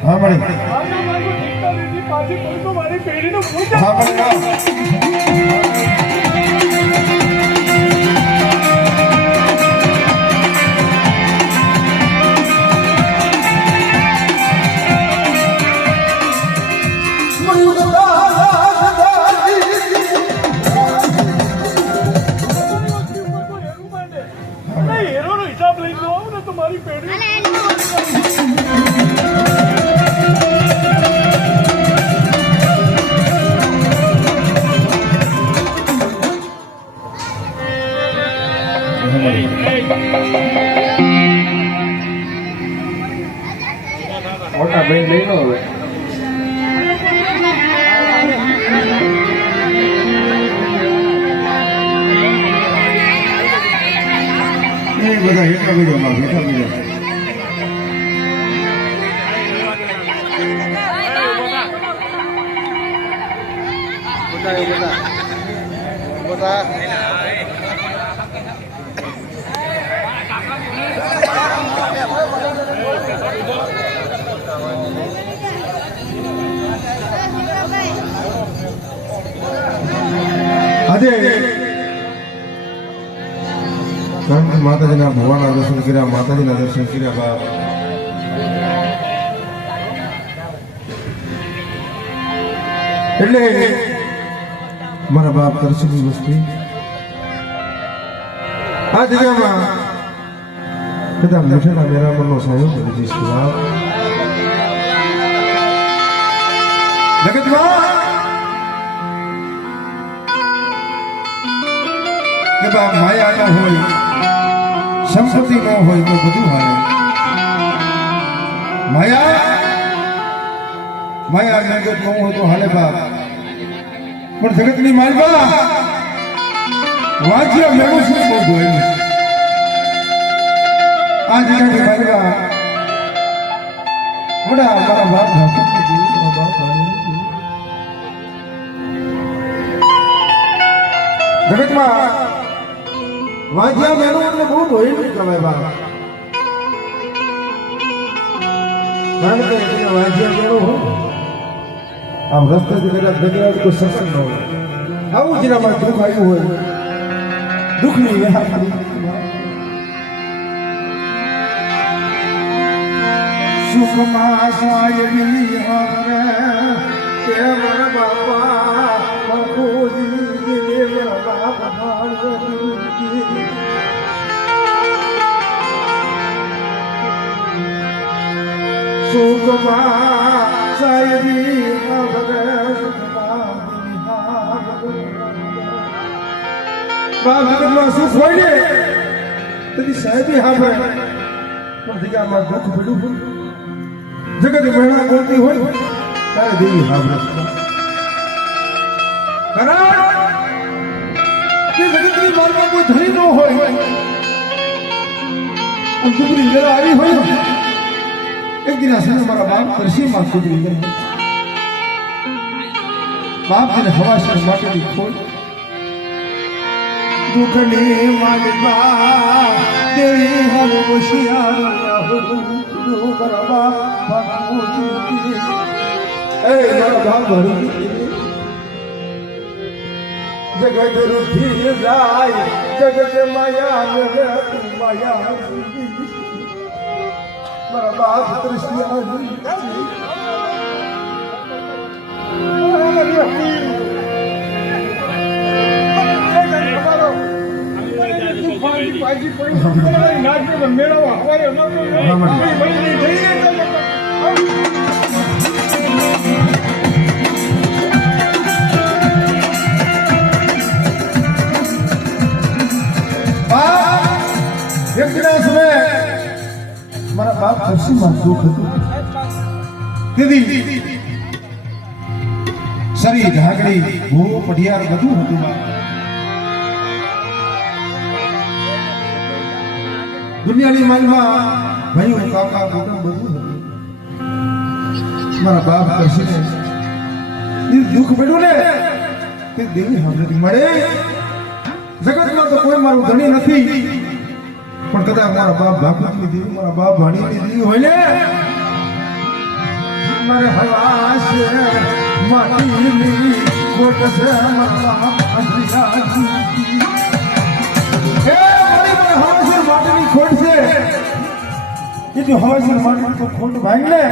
हाँ मैडम हाँ मैडम મોટા બેન લઈ લો હવે એ બધા હેઠા બીજો હેઠા બીજો આજે માતાજીના ભગવાનના દર્શન કર્યા માતાજીના દર્શન કર્યા બાપ એટલે મારા બાપ દર્શનની વસ્તી આ જગ્યામાં કદાચ મીઠાના મેરામણનો સહયોગ કરી દઈશ બાપ જગતમાં કે બાપ માયા ન હોય સંપત્તિ ન હોય તો બધું હાલે માયા જગત ન હોય તો હાલે બાપ પણ જગતની માલબા વાંચ્ય મેળું શું બહુ હોય આ જગ્યાની માલબા મોડા મારા બાપ જગતમાં વાંચ્યા મેળું એટલે બહુ ધોઈ નહીં કમાય બાપ કારણ કે વાંચ્યા મેળું હોય આમ રસ્તેથી કદાચ દરિયા કોઈ સત્સંગ ન હોય આવું જેનામાં દુઃખ આવ્યું હોય દુઃખની સુખમાં સાયરી હરે કેવળ બાપા બાપુજી દેવ બાપા સુખમાં સાયરી હરે બાપમાં સુખ હોય ને તેથી સાહેબી હાભે પણ જગ્યામાં દુઃખ પડ્યું જગત મહિના બોલતી હોય ત્યારે દેવી હાભે જગતની માર્ગમાં કોઈ ધણી ન હોય અને છોકરી વેલા આવી હોય એક દિન આસને મારા બાપ કૃષિમાં છોકરી ગઈ બાપ તેને હવાસર માટેની ખોટ દુઃખની માલિકા દેવી હર હોશિયાર કરવા એ મારા બાપ જગત રૂઠી જાય જગત માયા માયા મારા બાપ તૃષ્ણા મેળવવા વ્યક્તિના સમયે મારા બાપ ખુશીમાં સુખ હતું દીદી શરીર ઢાકડી ભૂ પઢિયાર બધું હતું દુનિયાની માલમાં ભાઈઓ કાકા કુટુંબ બધું હતું. મારા બાપ કરશે ને એ દુઃખ પડ્યું ને તે દેવી હાજરી મળે. જગતમાં તો કોઈ મારું ધણી નથી, પણ કદાચ મારા બાપ બાપુની દેવી, મારા બાપ ભાણીની દેવી હોય ને, મારે હવા છે માટીની ખોટ છે મારા બાપ અધરિયાની. હવાસર માટીની ખોટ છે, એ જો હવાસર માટીની ખોટ ભાંગ ને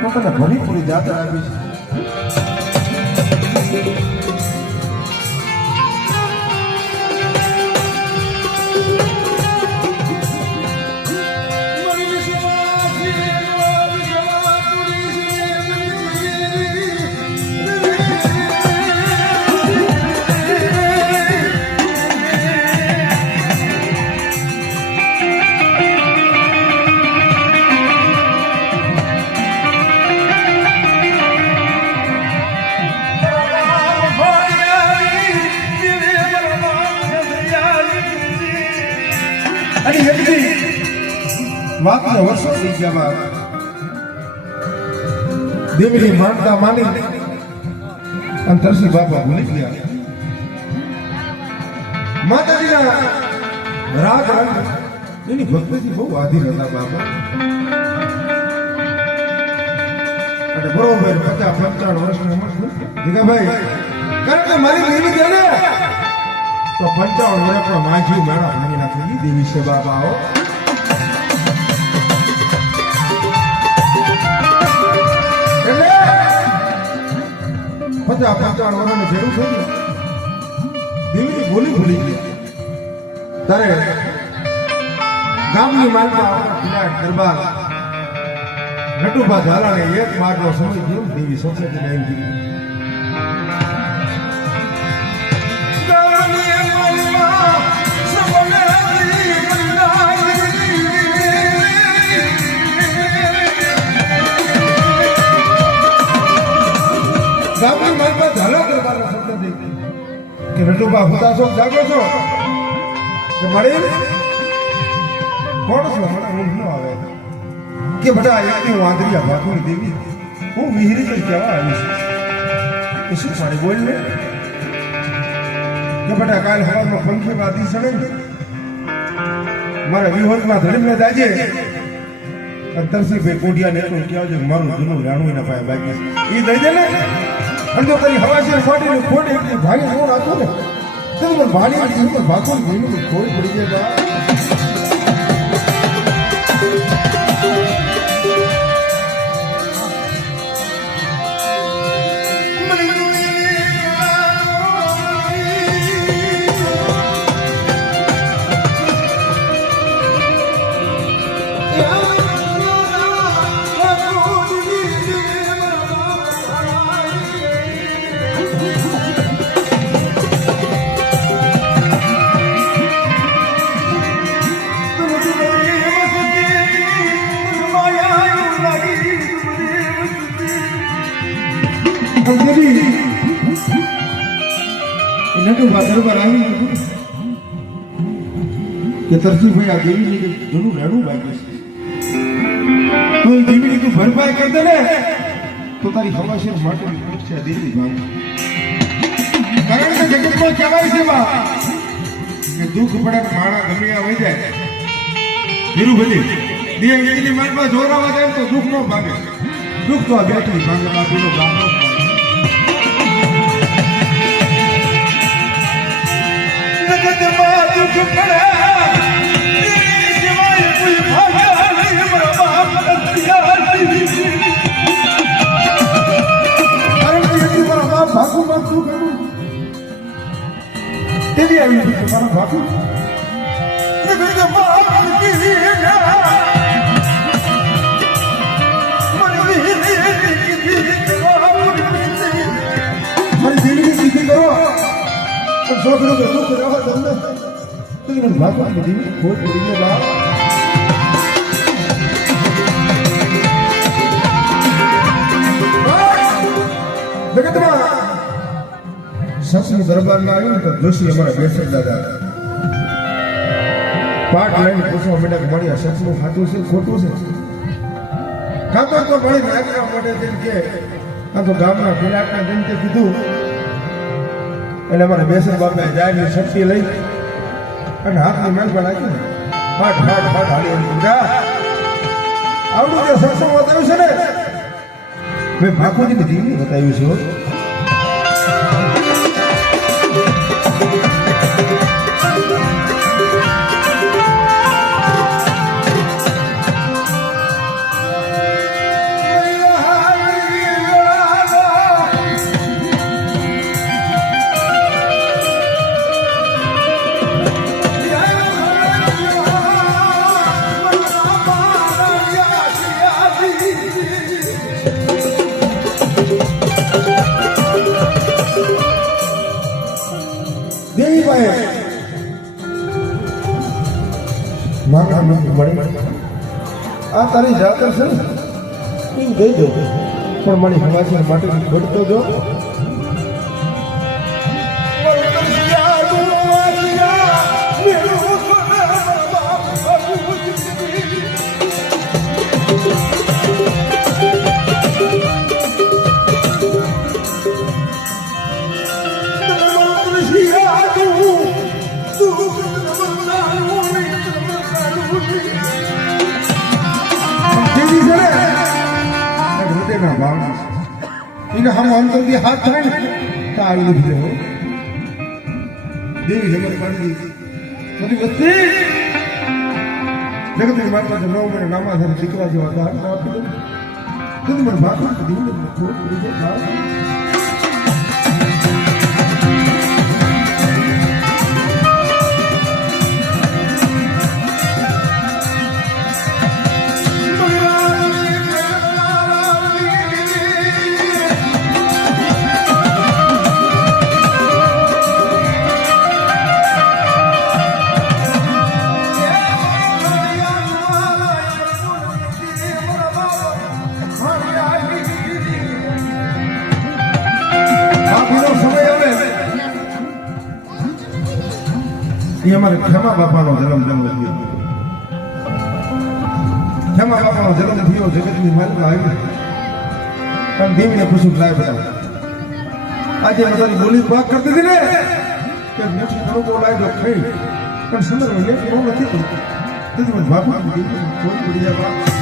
તો તને ભરી પૂરી જાત્રા આવી છે. વાતને વર્ષો થઈ ગયા બાદ દેવીની માનતા માની અને તરસી બાપા ભૂલી ગયા. માતાજીના રાગ એની ભક્તિથી બહુ આધીન હતા બાપા. અને બરોબર 50-55 વર્ષની ઉંમર જીગાભાઈ, કારણ કે મારી દેવી છે ને તો 55 વર્ષ પણ માજી મેળા ભણી નાખી દેવી છે બાપા. આવો 50-55 વર્ષની જરૂર થઈ ગઈ. દેવીની બોલી ભૂલી ગયા. તારે ગામની માલમાં વિરાટ દરબાર નટુભા ઝાલાને એક માર્ગનો સમય ગયો. દેવી સોસાયટીને આવી ગઈ. ગામની માલમાં ઝાલા દરબારનો શબ્દ દઈ કે નટુભા હુતા છો, જાગો છો કે મળી કોણ છો? મને ઊંઘ ન આવે કે બેટા એકથી હું આંધળિયા ભાગુની દેવી, હું વિહિરી કરી કહેવા આવી છું. એ શું સારી બોલ ને કે બેટા કાલ હવામાં પંખી વાદી સડે ને મારા વિહોરમાં ધડીને દાજે તરસીભાઈ કોઢિયા ને કહેવાય મારું જૂનું રાણું ના પાય બાકી એ દઈ દે ને. અને જો તારી હવાશેર ફાટીને ખોટ એકથી ભાગી કોણ હતું ને તો મને ભાણી જીવન ભાગો ભૂલી ખોટ પડી જાય. દરબાર આવી કે તરસીભાઈ આ દેવીની ઘણું રેડું બાકી છે, તો એ દેવીની તું ભરપાઈ કરી દે ને તો તારી હવાશેર માટેની પરીક્ષા દેવી ભાગ. કારણ કે જગતમાં કહેવાય છે બા કે દુઃખ પડે માણા ગમ્યા વહી જાય. ધીરુભાઈ દેવીની માનમાં જોરાવા જાય તો દુઃખ ન ભાગે, દુઃખ તો આ બેઠી ભાગે બાપીનો ગામ નો. તેવી આવી મારા બાપુ મારી દેવીની સીધી કરો છોકરો કે દુઃખ રહેવા તમને તો મને ભાગવાની દેવી ખોટ પડી જાય. જગતમાં સસની દરબારમાં આવ્યું ને તો જોશી અમારા બેસર દાદા પાઠ લઈને પૂછવા માંડ્યા કે મારી આ સપનું સાચું છે ખોટું છે ખાતો તો ભાઈ નાખવા માટે તેમ કે આ તો ગામના પિલાટના જેમ તે કીધું એટલે અમારે બેસર બાપે જાયની શક્તિ લઈ અને હાથની મેલમાં નાખી ફાટ ફાટ ફાટ હાલી આવડું જે સત્સંગ બતાવ્યું છે ને મેં ભાખોજીની દીકરી બતાવ્યું છે આ તારી જાતર છે ને એ દઈ દો પણ મારી હવાસી માટે ઘટતો જો हम अंतर के हाथ था ताल लिखे हो देवी जगत पानी मोदी बच्चे जगत के माता के नौ में नामा था दिखला जो आता है आप तो मन बात को दिन में छोड़ दीजिए था हमारे खेमा बापा नो जन्म थयो खेमा बापा नो जन्म थयो जगत ની માલિક આવી પણ દેવીને પૂછ્યું લાય બતા આજે મારી બોલી વાત કરતી હતી ને કે મીઠી થોડું બોલાય જો ખાઈ પણ સુંદર મને નો નથી પડતું તેથી મને બાપા દેવી થોડી પડી જાય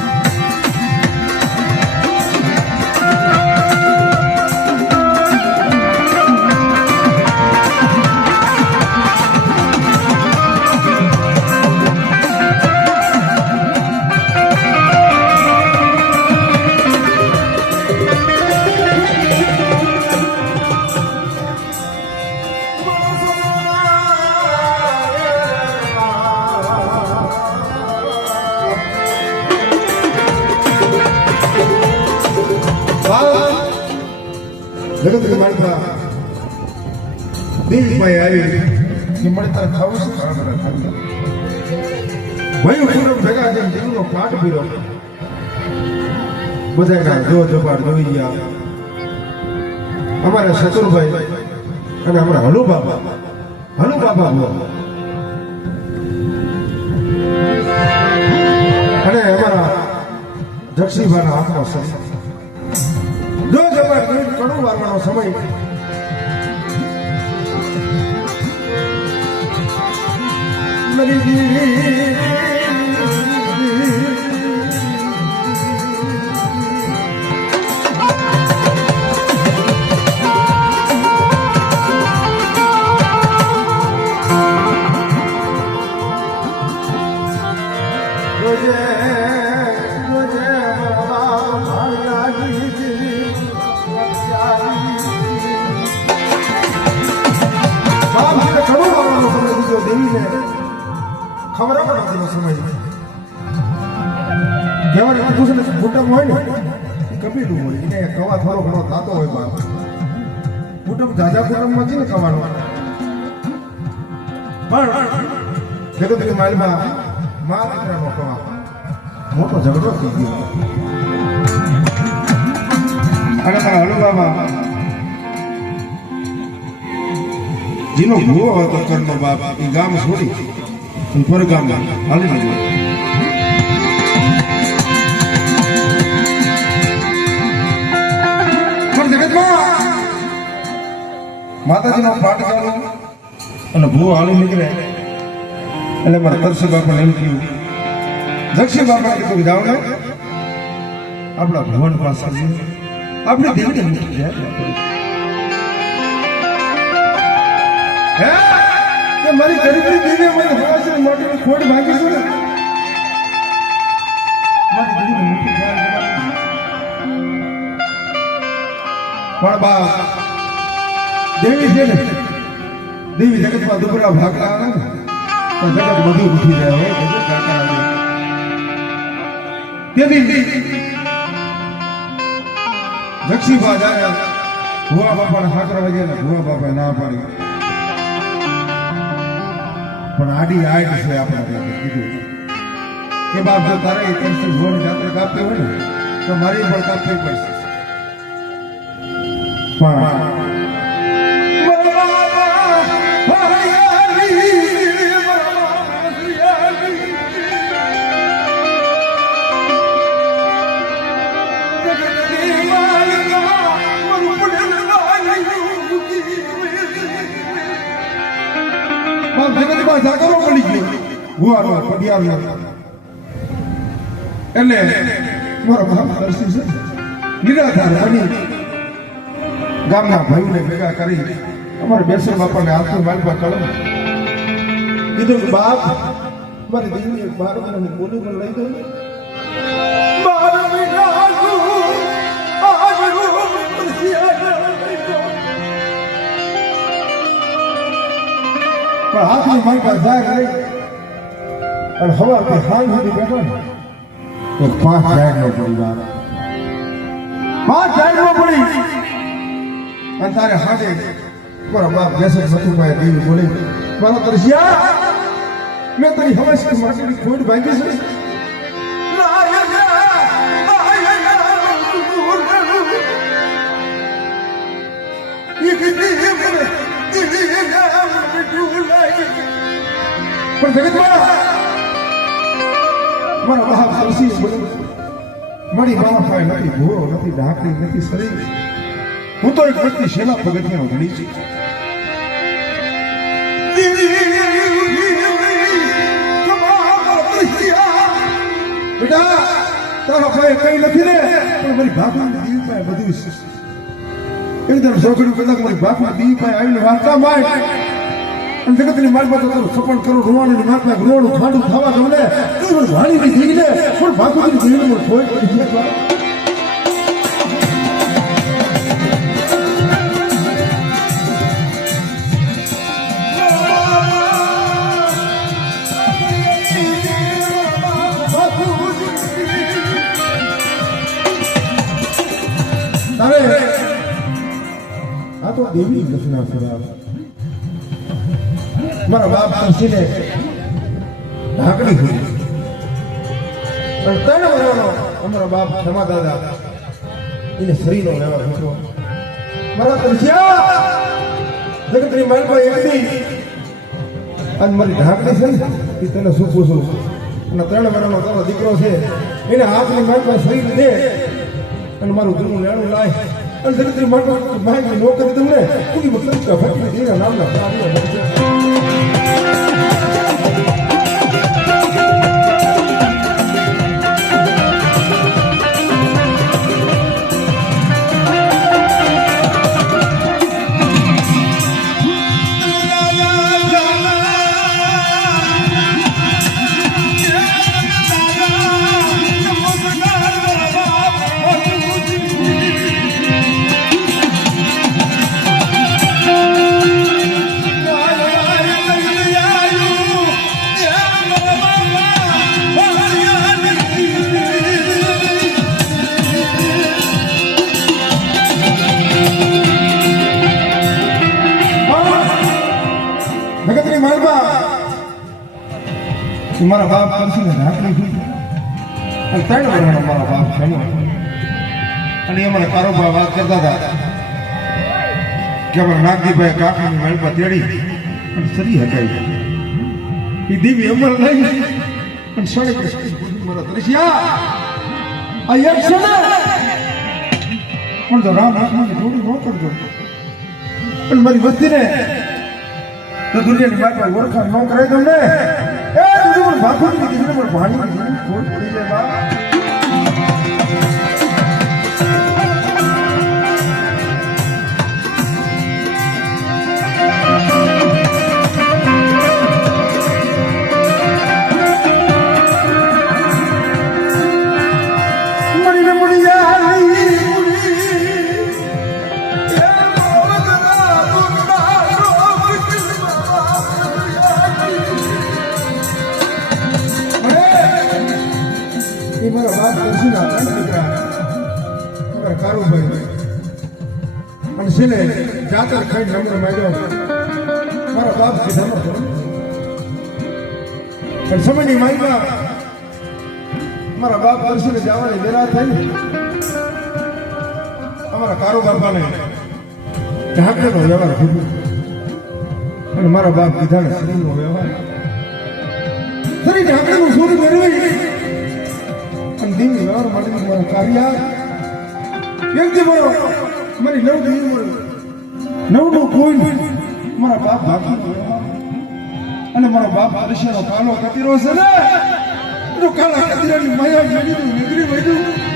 जगत के मालिक देवी भाई आई कि मरे तार खाऊ से खाना खाना भाई पूरा भેगा जेम जीवनो पाठ पीरो बधायना जो जबार જોઈ ગયા અમારા શત્રુભાઈ અને અમારા હલુ બાબા હો અને અમારા જક્ષીભાના હાથમાં છે जो जबर कड़ू वारवानो समय मेरी खबर पड़ा समय जवाने कुछ ने फूटम હોય ને કપીડું હોય એને કવા થોડો ઘણો થાતો હોય બાપ ફૂટમ જાજા ફૂટમ માં છે ને કવાનો પણ જગત કે માલમાં માં દીકરાનો કવા મોટો ઝઘડો થઈ ગયો અને મારા હલુ બાબા જીનો ભૂવો હતો કરનો બાપ એ ગામ છોડી ઉપર ગામમાં હાલી નીકળ્યો. પણ જગતમાં માતાજીનો પાઠ ચાલુ અને ભૂવો હાલી નીકળે એટલે મારા તરસી બાપાને એમ થયું, જક્ષી બાપા કીધું જાઓ ને આપણા ભગવાન પાસે આપણે દેવને મૂકી જાય કે મારી ગરીબી દેવી મને હવાસી મોટી ખોટ ભાગી છે ને મારી દેવીને મૂકી જાય. પણ બા દેવી છે ને દેવી જગતમાં દુબળા ભાગતા આવે ને તો જગત બધું ઉઠી જાય હોય બધું કાકા આવે. તેથી જક્ષીબા જાય ભુવા બાપાને હાકરા વાગે ને ભુવા બાપાએ ના પાડી. પણ આડી આડ છે આપણા ત્યાં કીધું કે બાપ જો તારે તરસી ભુવાની જાત્રે કાપતી હોય ને તો મારી પણ કાપવી પડશે. જગતમાં જાગરો પડી ગયો ભુવાનો પડિયાનો એટલે મારા બાપ તરસી છે નિરાધાર બની ગામના ભાઈઓને ભેગા કરી અમારે બેસર બાપાને હાથની માલપા કળમ કીધું બાપ મારી દીકરી બાર મને બોલી પણ લઈ દો પણ હાથની માલપા જાગ રહી અને સવારથી સાંજ સુધી બેઠો ને તો 5 જાગ નો પડી બાપ 5 જાગ નો પડી. અને તારે હાથે મારા બાપ બેસર સતુભાઈ દેવી બોલે મારા તરસિયા મેં તારી હવાસી માટેની ખોટ ભાંગી છે. પણ જગતમાં મારા બાપ તરસી બોલે મારી બાપ પાસે નથી ભૂરો નથી ઢાંકણી નથી શરીર હું તો એક વ્યક્તિ સેવા પગથિયાનો ધણી છું. બેટા તારા ભાઈ કઈ નથી ને પણ મારી બાપુની દેવી પાસે બધું છે. એકદમ છોકરી કદાચ મારી બાપુની દેવી પાસે આવીને વાર્તા માંડ અને જગતની માલમાં તો સપણ કરો રોવાનું માથમાં રોવાનું ખાડું ખાવા ગમે વાણીની દેવી ને પણ બાપુની દેવીને કોઈ આ તો દેવી દર્શના કરાવે મારા બાપ તરસીને ઢાંકણી થઈ અને 3 વર્ષનો અમારા બાપ ક્ષમા દાદા એને શરીરનો લેવા છોકરો મારા તરસિયા જગતની માલપા એકડી અને મારી ઢાંકણી છે ને એ તને શું પૂછું અને 3 વર્ષનો તારો દીકરો છે એને હાથની માલપા શરીર દે અને મારું જૂનું લેણું લાય અને જગતની માલપા માહિતી નો કરી તમને પૂરી મતલબ ભક્તિ દેના નામના મારા બાપ કરશીને ઢાંકણી થઈ અને 3 વર્ષનો મારા બાપ છે અને એ મને કારોબાર વાત કરતા હતા કે અમારા નાગજીભાઈ કાકીની માલપા તેડી અને સરી હકાઈ એ દિવ્ય અમર લઈ અને સડે કે મારા દરસિયા આ એક છે ને પણ તો રામ આત્માને થોડું ન કરજો પણ મારી વસ્તીને તો દુનિયાની મારી ઓળખાણ ન કરાય તમને એ તું મને ભાખું કીધું મને ભાણી ખોટ પડી જાય બા મારા બાપ દર્શન મારા કારુભાઈ અને છેલ્લે જાતર ખાઈને રમણ માંડ્યો મારા બાપ સીધા પણ સમયની માઇમાં મારા બાપ દર્શને જવાની વેરા થઈ અમારા કારોબારને ઢાંકણનો વ્યવહાર થયો અને મારા બાપ કીધા ને શરીરનો વ્યવહાર ફરી ઢાંકણનું સૂર મેળવી ધીમે વ્યવહાર માટે મારા કાર્ય એકથી બોલો મારી નવનું કોઈ મારા બાપ બાકી અને મારા બાપ આદર્શનો કાલો કતીરો છે ને તો કાલા કતીરાની માયા મેળવી નગરી વધ્યું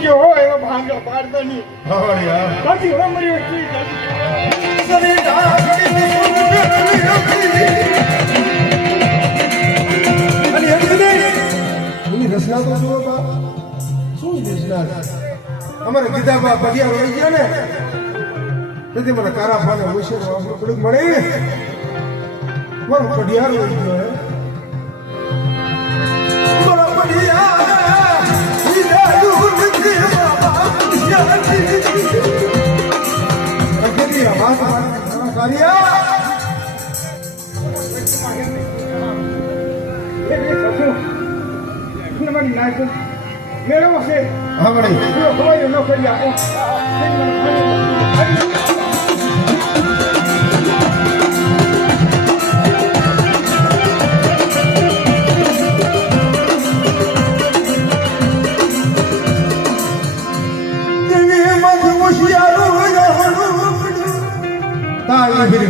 જો હોય એવો ભાંગો પાડતો નહીં પછી હવે મરી રસના તો જુઓ બા શું રસના અમારે કીધા બા બગિયા રહી ગયા ને તેથી મને કારા ફાને વિશે થોડુંક મળે મારો પડિયાર રહી ગયો હે મારો પડિયાર મેળવો છે હા બડી ન કરી આપો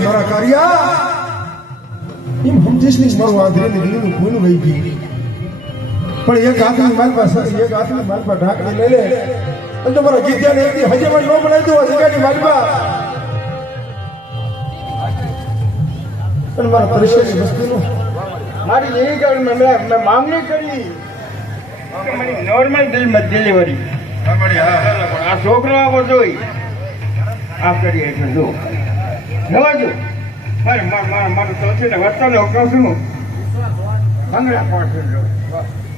મારા કાર્યા એમ સમજીશ નહીં મારું આંધળે દીકરીનું કોઈનું લઈ ગયું પણ એક હાથની માલ પાસે એક હાથની માલ પર ઢાંકણી લઈ લે અને તમારા ગીત્યાને એક હજેમાં ન બનાવી દો હજેગાની માલમાં અને મારા પરિસરની વસ્તુનું મારી એવી ਗੱਲ મેં માંગણી કરી કે મારી નોર્મલ ડિલિવરી આ છોકરો આવો જોઈ આ કરી એટલે જો નવાજો મારે તો છે ને વર્તન કહું છું ભંગડા પડશે